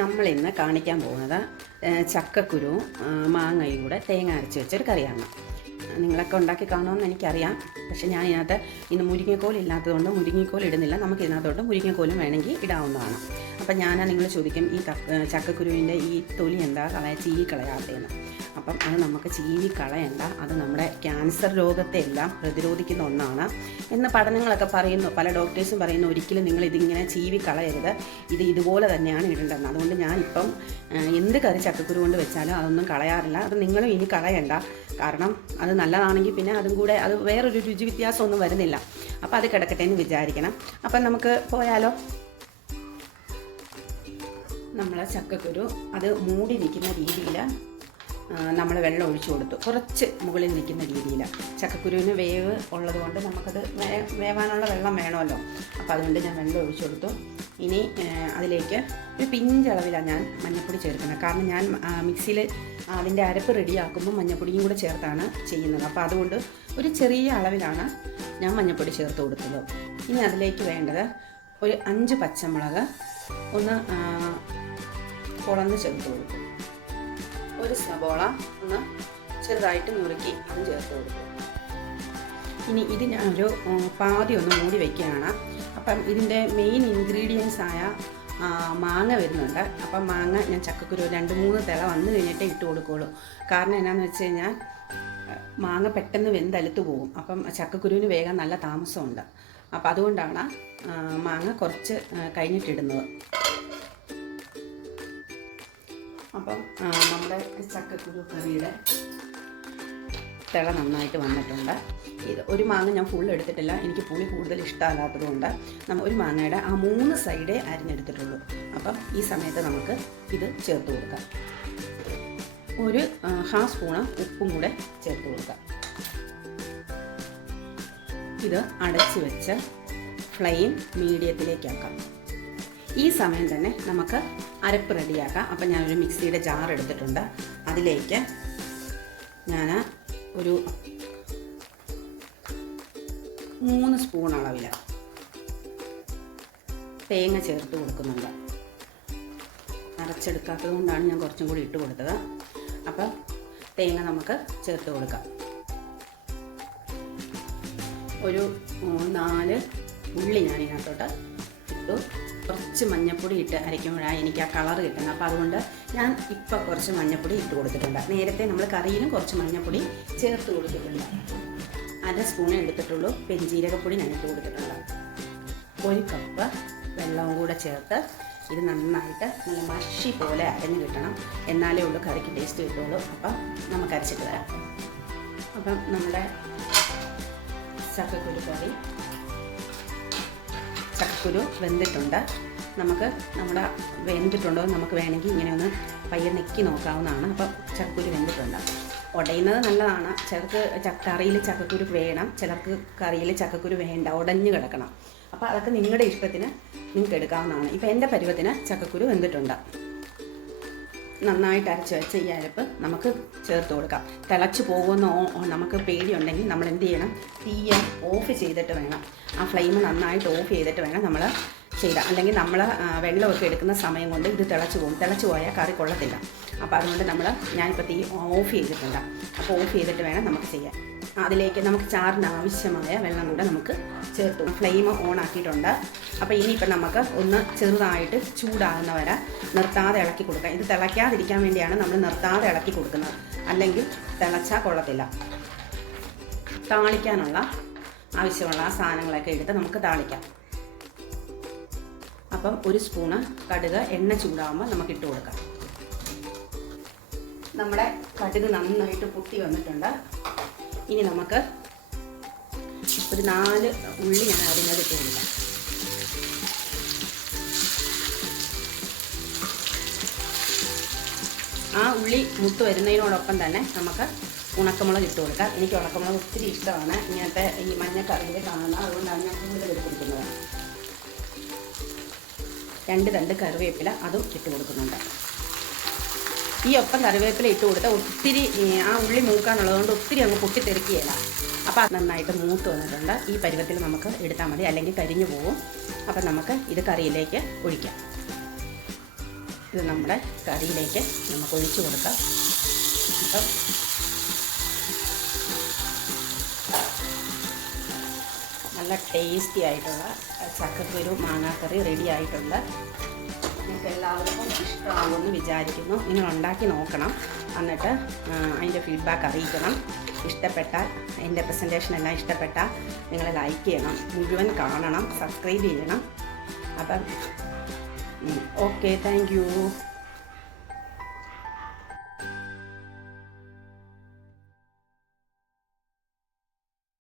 നമ്മളിന്ന് കാണിക്കാൻ പോകുന്നത് ചക്കക്കുരുവും മാങ്ങയും കൂടെ തേങ്ങ അരച്ച് വെച്ചൊരു കറിയാണ്. നിങ്ങളൊക്കെ ഉണ്ടാക്കി കാണുമെന്ന് എനിക്കറിയാം. പക്ഷേ ഞാൻ ഇതിനകത്ത് ഇന്ന് മുരിങ്ങക്കോൽ ഇല്ലാത്തതുകൊണ്ട് മുരിങ്ങക്കോൽ ഇടുന്നില്ല. നമുക്ക് ഇതിനകത്തോട്ട് മുരിങ്ങക്കോലും വേണമെങ്കിൽ ഇടാവുന്നതാണ്. അപ്പം നിങ്ങൾ ചോദിക്കും ഈ ചക്കക്കുരുവിൻ്റെ ഈ തൊലി എന്താ ചീവി കളയാത്തതെന്ന്. അപ്പം അത് നമുക്ക് ചീവി കളയണ്ട, അത് നമ്മുടെ ക്യാൻസർ രോഗത്തെ എല്ലാം പ്രതിരോധിക്കുന്ന ഒന്നാണ് എന്ന് പഠനങ്ങളൊക്കെ പറയുന്നു. പല ഡോക്ടേഴ്സും പറയുന്നു ഒരിക്കലും നിങ്ങളിതിങ്ങനെ ചീവി കളയരുത്, ഇതുപോലെ തന്നെയാണ് ഇടേണ്ടതെന്ന്. അതുകൊണ്ട് ഞാനിപ്പം എന്ത് കറി ചക്കക്കുരു കൊണ്ട് വെച്ചാലും അതൊന്നും കളയാറില്ല. അത് നിങ്ങളും ഇനി കളയണ്ട. കാരണം അത് നല്ലതാണെങ്കിൽ പിന്നെ അതും കൂടെ അത് വേറൊരു രുചി വ്യത്യാസമൊന്നും വരുന്നില്ല. അപ്പോൾ അത് കിടക്കട്ടെ എന്ന് വിചാരിക്കണം. അപ്പം നമുക്ക് പോയാലോ. നമ്മൾ ചക്കക്കുരു അത് മൂടി നിൽക്കുന്ന രീതിയിൽ നമ്മൾ വെള്ളം ഒഴിച്ചു കൊടുത്തു, കുറച്ച് മുകളിൽ നിൽക്കുന്ന രീതിയിൽ. ചക്കക്കുരുവിന് വേവ് ഉള്ളതുകൊണ്ട് നമുക്കത് വേവാനുള്ള വെള്ളം വേണമല്ലോ. അപ്പോൾ അതുകൊണ്ട് ഞാൻ വെള്ളം ഒഴിച്ചു കൊടുത്തു. ഇനി അതിലേക്ക് ഒരു പിഞ്ചളവിലാണ് ഞാൻ മഞ്ഞൾപ്പൊടി ചേർക്കുന്നത്. കാരണം ഞാൻ മിക്സിയിൽ അതിൻ്റെ അരപ്പ് റെഡിയാക്കുമ്പോൾ മഞ്ഞൾപ്പൊടിയും കൂടെ ചേർത്താണ് ചെയ്യുന്നത്. അപ്പോൾ അതുകൊണ്ട് ഒരു ചെറിയ അളവിലാണ് ഞാൻ മഞ്ഞൾപ്പൊടി ചേർത്ത് കൊടുത്തത്. ഇനി അതിലേക്ക് വേണ്ടത് ഒരു 5 പച്ചമുളക് ഒന്ന് പൊളന്ന് ചേർത്ത് കൊടുക്കും. ഒരു സവോള ഒന്ന് ചെറുതായിട്ട് നുറുക്കി അതും ചേർത്ത് കൊടുക്കും. ഇനി ഇത് ഞാനൊരു പാതി ഒന്ന് മൂടി വയ്ക്കുകയാണ്. അപ്പം ഇതിൻ്റെ മെയിൻ ഇൻഗ്രീഡിയൻസ് ആയ മാങ്ങ വരുന്നുണ്ട്. അപ്പം മാങ്ങ ഞാൻ ചക്കക്കുരു 2-3 തിള വന്നു കഴിഞ്ഞിട്ടേ ഇട്ട് കൊടുക്കുകയുള്ളൂ. കാരണം എന്നാന്ന് വെച്ച് കഴിഞ്ഞാൽ മാങ്ങ പെട്ടെന്ന് വെന്തലുത്ത് പോകും. അപ്പം ചക്കക്കുരുവിന് വേഗം നല്ല താമസമുണ്ട്. അപ്പം അതുകൊണ്ടാണ് മാങ്ങ കുറച്ച് കഴിഞ്ഞിട്ടിടുന്നത്. അപ്പം നമ്മുടെ ചക്കക്കുരു കറിയുടെ തിള നന്നായിട്ട് വന്നിട്ടുണ്ട്. ഇത് ഒരു മാങ്ങ ഞാൻ ഫുൾ എടുത്തിട്ടില്ല, എനിക്ക് പുളി കൂടുതൽ ഇഷ്ടമല്ലാത്തതുകൊണ്ട് ഒരു മാങ്ങയുടെ 3 സൈഡേ അരിഞ്ഞെടുത്തിട്ടുള്ളൂ. അപ്പം ഈ സമയത്ത് നമുക്ക് ഇത് ചേർത്ത് കൊടുക്കാം. ഒരു 1/2 സ്പൂണ് ഉപ്പും കൂടെ ചേർത്ത് കൊടുക്കാം. ഇത് അടച്ച് വെച്ച് ഫ്ലെയിം മീഡിയത്തിലേക്കാക്കാം. ഈ സമയം തന്നെ നമുക്ക് അരപ്പ് റെഡിയാക്കാം. അപ്പം ഞാനൊരു മിക്സിയുടെ ജാർ എടുത്തിട്ടുണ്ട്. അതിലേക്ക് ഞാൻ ഒരു 3 സ്പൂൺ അളവിൽ തേങ്ങ ചേർത്ത് കൊടുക്കുന്നുണ്ട്. അരച്ചെടുക്കാത്തത് കൊണ്ടാണ് ഞാൻ കുറച്ചും കൂടി ഇട്ട് കൊടുത്തത്. അപ്പം തേങ്ങ നമുക്ക് ചേർത്ത് കൊടുക്കാം. ഒരു 4 ഉള്ളി ഞാൻ ഇതിനകത്തോട്ട് ഇട്ടു. കുറച്ച് മഞ്ഞൾപ്പൊടി ഇട്ട് അരയ്ക്കുമ്പോഴാണ് എനിക്ക് ആ കളർ കിട്ടുന്നത്. അപ്പോൾ അതുകൊണ്ട് ഞാൻ ഇപ്പോൾ കുറച്ച് മഞ്ഞൾപ്പൊടി ഇട്ട് കൊടുത്തിട്ടുണ്ട്. നേരത്തെ നമ്മൾ കറിയിലും കുറച്ച് മഞ്ഞൾപ്പൊടി ചേർത്ത് കൊടുത്തിട്ടുണ്ട്. 1/2 സ്പൂണേ എടുത്തിട്ടുള്ളൂ. പെരുംജീരകപ്പൊടി ഞാൻ ഇട്ട് കൊടുത്തിട്ടുണ്ട്. 1 കപ്പ് വെള്ളവും കൂടെ ചേർത്ത് ഇത് നന്നായിട്ട് നല്ല മഷി പോലെ അരഞ്ഞ് കിട്ടണം. എന്നാലേ ഉള്ളൂ കറിക്ക് ടേസ്റ്റ് കിട്ടുള്ളൂ. അപ്പം നമുക്ക് അരച്ചിട്ട് വരാം. അപ്പം നമ്മുടെ ചക്കക്കുരു കറി ചക്കക്കുരു വെന്തിട്ടുണ്ട്. നമ്മുടെ വെന്തിട്ടുണ്ടോ നമുക്ക് വേണമെങ്കിൽ ഇങ്ങനെ ഒന്ന് പയ്യെ നെക്കി നോക്കാവുന്നതാണ്. അപ്പം ചക്കക്കുരു വെന്തിട്ടുണ്ട്. ഉടയുന്നത് നല്ലതാണ്. ചിലർക്ക് കറിയിൽ ചക്കക്കുരു വേണം, ചിലർക്ക് കറിയിൽ ചക്കക്കുരു വേണ്ട, ഉടഞ്ഞ് കിടക്കണം. അപ്പോൾ അതൊക്കെ നിങ്ങളുടെ ഇഷ്ടത്തിന് നിങ്ങൾക്ക് എടുക്കാവുന്നതാണ്. ഇപ്പോൾ എൻ്റെ പരുവത്തിന് ചക്കക്കുരു വെന്തിട്ടുണ്ട്. നന്നായിട്ട് അരച്ച് വെച്ച ഈ അരപ്പ് നമുക്ക് ചേർത്ത് കൊടുക്കാം. തിളച്ച് പോകുമെന്ന് നമുക്ക് പേടിയുണ്ടെങ്കിൽ നമ്മൾ എന്ത് ചെയ്യണം, തീയ ഓഫ് ചെയ്തിട്ട് വേണം, ആ ഫ്ലെയിം നന്നായിട്ട് ഓഫ് ചെയ്തിട്ട് വേണം നമ്മൾ ചെയ്താൽ. അല്ലെങ്കിൽ നമ്മൾ വെള്ളമൊക്കെ എടുക്കുന്ന സമയം കൊണ്ട് ഇത് തിളച്ച് പോകും. തിളച്ച് പോയാൽ കറി കൊള്ളത്തില്ല. അപ്പോൾ അതുകൊണ്ട് ഞാനിപ്പോൾ തീ ഓഫ് ചെയ്തിട്ടുണ്ട്. അപ്പോൾ ഓഫ് ചെയ്തിട്ട് വേണം നമുക്ക് ചെയ്യാൻ. അതിലേക്ക് നമുക്ക് ചാറിന് ആവശ്യമായ വെള്ളം കൂടെ നമുക്ക് ചേർത്തു. ഫ്ലെയിം ഓൺ ആക്കിയിട്ടുണ്ട്. അപ്പോൾ ഇനിയിപ്പോൾ നമുക്ക് ഒന്ന് ചെറുതായിട്ട് ചൂടാകുന്ന വരെ നിർത്താതെ ഇളക്കി കൊടുക്കാം. ഇത് തിളയ്ക്കാതിരിക്കാൻ വേണ്ടിയാണ് നമ്മൾ നിർത്താതെ ഇളക്കി കൊടുക്കുന്നത്. അല്ലെങ്കിൽ തിളച്ചാൽ കൊള്ളത്തില്ല. താളിക്കാനുള്ള ആവശ്യമുള്ള ആ സാധനങ്ങളൊക്കെ എടുത്ത് നമുക്ക് താളിക്കാം. അപ്പം 1 സ്പൂണ് കടുക് എണ്ണ ചൂടാകുമ്പോൾ നമുക്ക് ഇട്ട് കൊടുക്കാം. നമ്മുടെ കടുക് നന്നായിട്ട് പൊട്ടി വന്നിട്ടുണ്ട്. ഇനി നമുക്ക് ഒരു 4 ഉള്ളി ഞാൻ അരിഞ്ഞത് ഇട്ട് കൊടുക്കാം. ആ ഉള്ളി മുത്ത് വരുന്നതിനോടൊപ്പം തന്നെ നമുക്ക് ഉണക്കമുളക് ഇട്ട് കൊടുക്കാം. എനിക്ക് ഉണക്കമുളക് ഒത്തിരി ഇഷ്ടമാണ്. ഇങ്ങനത്തെ ഈ മഞ്ഞക്കറിയിൽ കാണുന്നത്, അതുകൊണ്ടാണ് ഞാൻ കൂടുതൽ എടുത്തിരിക്കുന്നത്. 2 തണ്ട് കറിവേപ്പില അതും ഇട്ട് കൊടുക്കുന്നുണ്ട്. ഈ ഒപ്പം കറിവേപ്പില ഇട്ട് കൊടുത്താൽ ഒത്തിരി ആ ഉള്ളി മൂക്കാനുള്ളതുകൊണ്ട് ഒത്തിരി അങ്ങ് പൊട്ടിത്തെറിക്കുകയില്ല. അപ്പോൾ അത് നന്നായിട്ട് മൂത്ത് വന്നിട്ടുണ്ട്. ഈ പരുവത്തിൽ നമുക്ക് എടുത്താൽ മതി, അല്ലെങ്കിൽ കരിഞ്ഞു പോകും. അപ്പം നമുക്ക് ഇത് കറിയിലേക്ക് ഒഴിക്കാം. ഇത് നമ്മുടെ കറിയിലേക്ക് നമുക്ക് ഒഴിച്ചു കൊടുക്കാം. അപ്പം നല്ല ടേസ്റ്റി ആയിട്ടുള്ള ചക്കക്കുരു മാങ്ങാക്കറി റെഡി ആയിട്ടുണ്ട്. നിങ്ങൾക്ക് എല്ലാവർക്കും ഇഷ്ടമാകുമെന്ന് വിചാരിക്കുന്നു. നിങ്ങൾ ഉണ്ടാക്കി നോക്കണം, എന്നിട്ട് അതിൻ്റെ ഫീഡ്ബാക്ക് അറിയിക്കണം. ഇഷ്ടപ്പെട്ടാൽ, എൻ്റെ പ്രസൻറ്റേഷനെല്ലാം ഇഷ്ടപ്പെട്ടാൽ നിങ്ങൾ ലൈക്ക് ചെയ്യണം, മുഴുവൻ കാണണം, സബ്സ്ക്രൈബ് ചെയ്യണം. അപ്പം ഓക്കെ, താങ്ക് യു.